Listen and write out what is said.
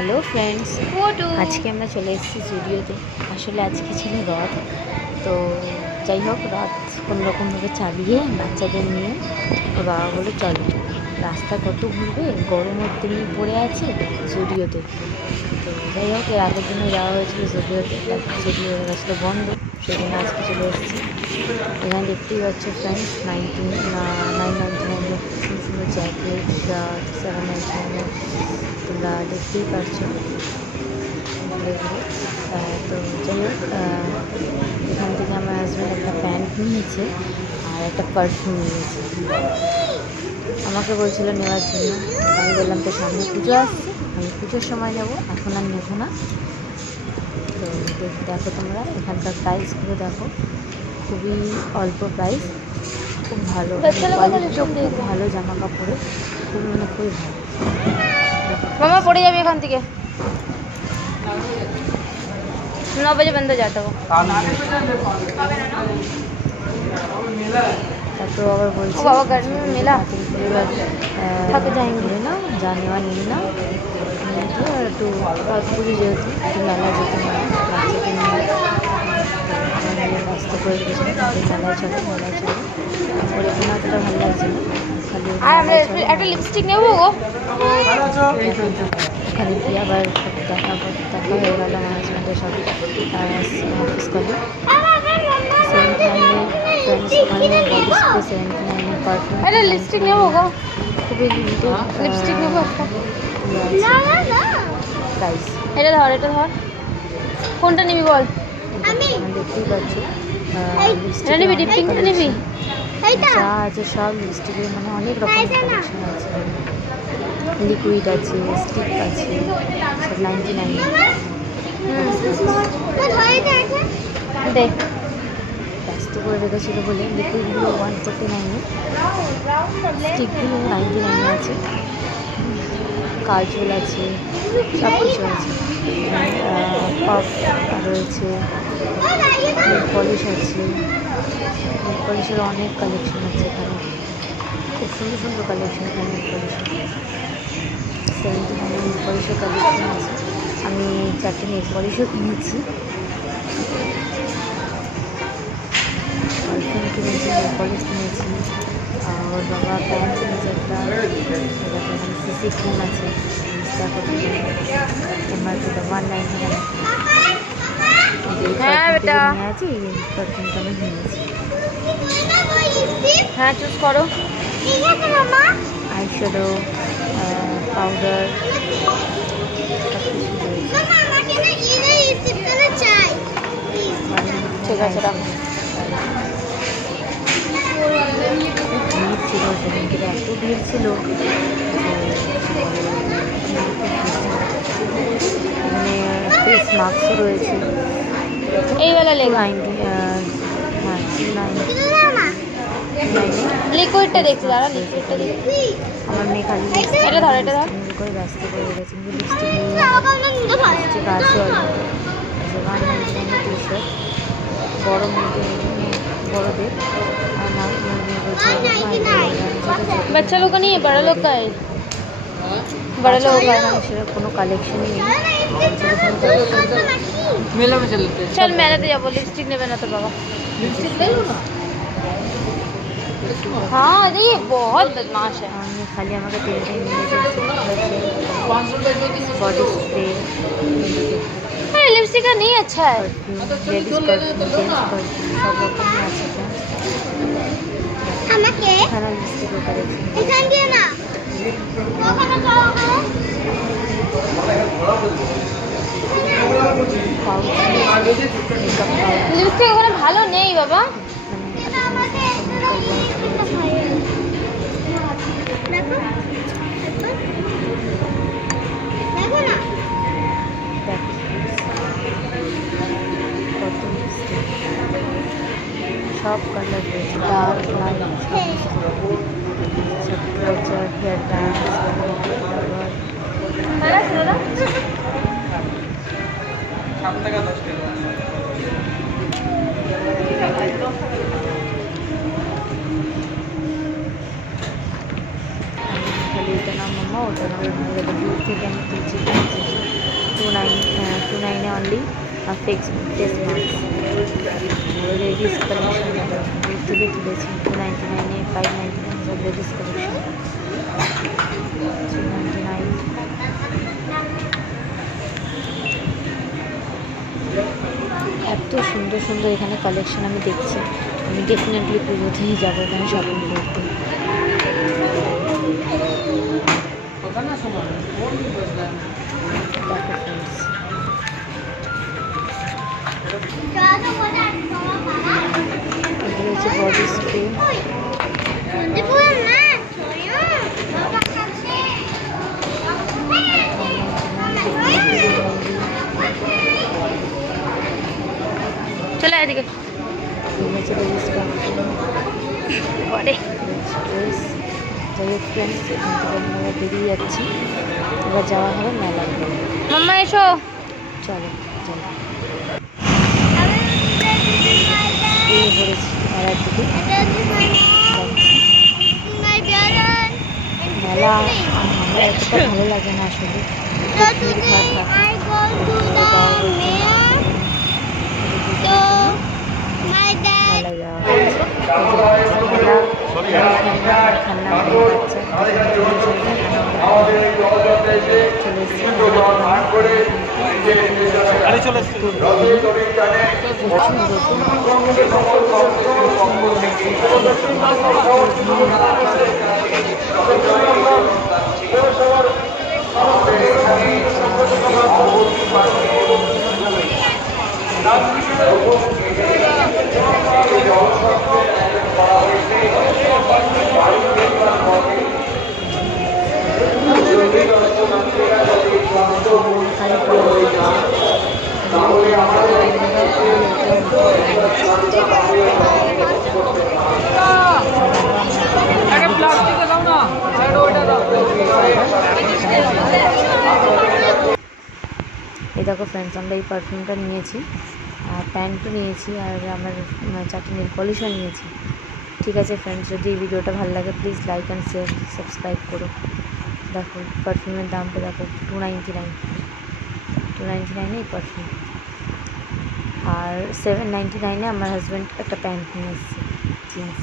Hello friends, আজকে আমরা চলে এসেছি জুডিওতে। আসলে আজকে ছিল রথ, তো যাই হোক রথ কোনোরকমভাবে চালিয়ে বাচ্চাদের নিয়ে ওর বাবা বলে চলো, রাস্তা কত ঘুরবে, গরমের তেমনি পড়ে আছে জুডিওতে। তো যাই হোক এর আগের দিনে যাওয়া হয়েছিল জুডিওতে, তারপর জুডিও হয়ে গেছিলো বন্ধ, সেই জন্য আজকে চলে এসেছি। এখানে দেখতেই পাচ্ছ ফ্রেন্ডস, 999 সুন্দর সুন্দর জ্যাকেট, শার্ট, 799 তোমরা দেখতেই পারছো। তো যাই হোক এখান থেকে আমার হাজব্যান্ড একটা প্যান্ট নিয়েছে আর একটা পারফিউম নিয়েছে, আমাকে বলছিল নেওয়ার জন্য। আমি বললাম তো সামনে পুজো আসছে, আমি পুজোর সময় নেবো, এখন আর নেবো না। তো দেখো তোমরা এখানকার প্রাইসগুলো দেখো, খুবই অল্প প্রাইস, খুব ভালো কোয়ালিটিও খুব ভালো, জামা কাপড়ে খুবই খুবই ভালো। मामा पड़े जाबे एखान থেকে 9 बजे बंद हो जाता वो। তারপর আবার বলছি बाबा गर्मी में मेला थक जाएंगे না, जाने वाली না একটু পুরী যেহেতু একটু মেলা যেতে হয় বাচ্চাকে নিয়ে, ব্যস্ত করে রেখেছিলাম মেলায় চলে তারপরে এখানে অতটা ভালো লাগছে না, খালি একটা লিপস্টিক নেবো গো। ওখানে গিয়ে আবার দেখা হয়ে গেল আমার হাজব্যান্ডের সাথে অফিস কলে। 79 ফ্রেন্ডস, ওখানে বডি স্প্রে 79 পারফিউম, একটা লিপস্টিক নেবো গো, খুবই লিমিটেড লিপস্টিক নেবো একটা। প্রাইস। এটা ধর কোনটা নিবি বল। দেখতেই পাচ্ছ এটা নিবি, ডিপিংটা নিবি। যা আছে সব লিপস্টিকের অনেক রকম কালেকশন আছে, লিকুইড আছে, স্টিক আছে, সব 99। দেখ ব্যস্ত করে রেখেছিল বলে লিকুইডগুলো 149, স্টিকগুলো 99 আছে, কাজল আছে, সব কিছু আছে, পাফ রয়েছে, নেল পলিশ আছে, নেল পলিশের অনেক কালেকশন আছে এখানে, খুব সুন্দর সুন্দর কালেকশন এখানে নেল পলিশের। 79 নেল পলিশের কালেকশন আছে, আমি 4টে নেল পলিশও কিনেছি, পারফিউম কিনেছি, নেল পলিশ কিনেছি, ওর বাবা প্যান্ট কিনেছে একটা, এখানে সিসি ক্রিম আছে, এমআরপি 199। হ্যাঁ বেটা, নিয়ে আছে এই পারফিউমটা আমি নিয়েছি। হ্যাঁ চুজ করো। আইশ্যাডো, পাউডার, ঠিক আছে রাখো। ভিড় ছিল সেদিনকে, এত ভিড় ছিল এখানে ফেস মাস্কও রয়েছে, এইবেলা লেখা 90, হ্যাঁ 290। লিকুইডটা দেখছি, দাঁড়া লিকুইডটা দেখছি। আমার মেয়ে খালি এটা ধর করে ব্যস্ত করে রেখেছে, কিন্তু লিপস্টিক আছে অলরেডি। 199 টি শার্ট, বড় মেয়েদের বড়দের, আর बच्चा लोग का नहीं है, बड़ा लोग का है। बड़ा लोग का है। সেরকম কোনো কালেকশনই নেই, मेला में चलते हैं। चल मेला तो जाबो, लिपस्टिक नेबे ना तो बाबा। लिपस्टिक ले लो ना। हाँ अरे ये बहुत बदमाश है। আমি খালি আমাকে 3টে নিয়ে ₹500 बॉडी स्प्रे, अरे लिपस्टिक का नहीं अच्छा है। Perfume, ladies perfume, gents perfume, সব রকমই আছে ফ্রেন্ডস। এখানে লিপস্টিকের collection, pouch, makeup pouch, lipstick ওখানে ভালো নেই বাবা। সব কালার রয়েছে, ডার্ক লাইট, সব ক্লাচার, হেয়ার ব্যান্ড, খালি এটা না মাম্মা ওটা না, দূর থেকে আমি তুলছি। 299 only fix face mask. Ladies collection দূর থেকে তুলেছি 299 599 সব লেডিস কালেকশন 399। এত সুন্দর সুন্দর এখানে কালেকশন আমি দেখছি, আমি ডেফিনেটলি পুজোতেই যাবো এখানে শপিং করতে। দেখো ফ্রেন্ডস, এগুলো হচ্ছে বডি স্প্রে। চলে এদিকে এগুলো হচ্ছে লেডিস পারফিউম, বডি ড্রেস। যাই হোক ফ্রেন্ডস, এখান থেকে আমরা বেরিয়ে যাচ্ছি, এবার যাওয়া হবে মেলায়। মাম্মা এসো। চলো চলো, বেরিয়ে পড়েছি মেলার দিকে যাচ্ছি। মেলা আমার এতটা ভালো লাগে না আসলে, একটু ভিড়ভাড় থাকে। মেলা যাওয়া হচ্ছে, মেলা খেলনা বাচ্চা চলে এসেছি। এই দেখো ফ্রেন্ডস, আমরা এই পারফিউমটা নিয়েছি, আর প্যান্টও নিয়েছি, আর আমার 4টা নেল পলিশও নিয়েছি। ঠিক আছে ফ্রেন্ডস, যদি এই ভিডিওটা ভালো লাগে please like and share, subscribe করো। দেখো পারফিউমের দামটা দেখো, 299 এই পারফিউম। আর 799 আমার হাজব্যান্ড একটা প্যান্ট নিয়ে এসেছে, জিন্স।